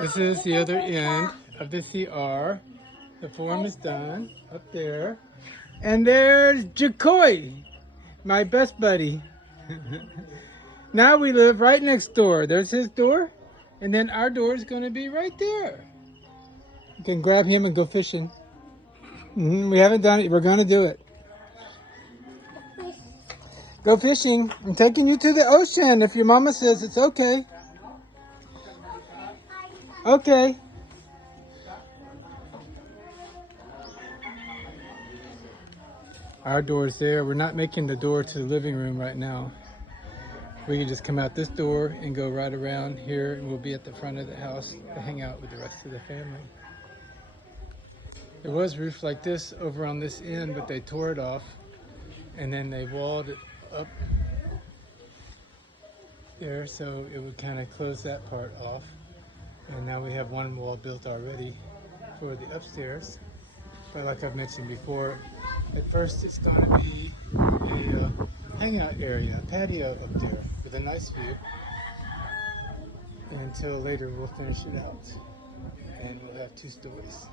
This is the other end of the CR. The form is done up there. And there's Jacoy, my best buddy. Now we live right next door. There's his door. And then our door is going to be right there. You can grab him and go fishing. We haven't done it. We're going to do it. Go fishing. I'm taking you to the ocean if your mama says it's okay. Okay. Our door's there. We're not making the door to the living room right now. We can just come out this door and go right around here, and we'll be at the front of the house to hang out with the rest of the family. There was roof like this over on this end, but they tore it off, and then they walled it up there so it would kind of close that part off. And now we have one wall built already for the upstairs. But like I've mentioned before, at first it's going to be a hangout area, a patio up there with a nice view. Until later we'll finish it out and we'll have 2 stories.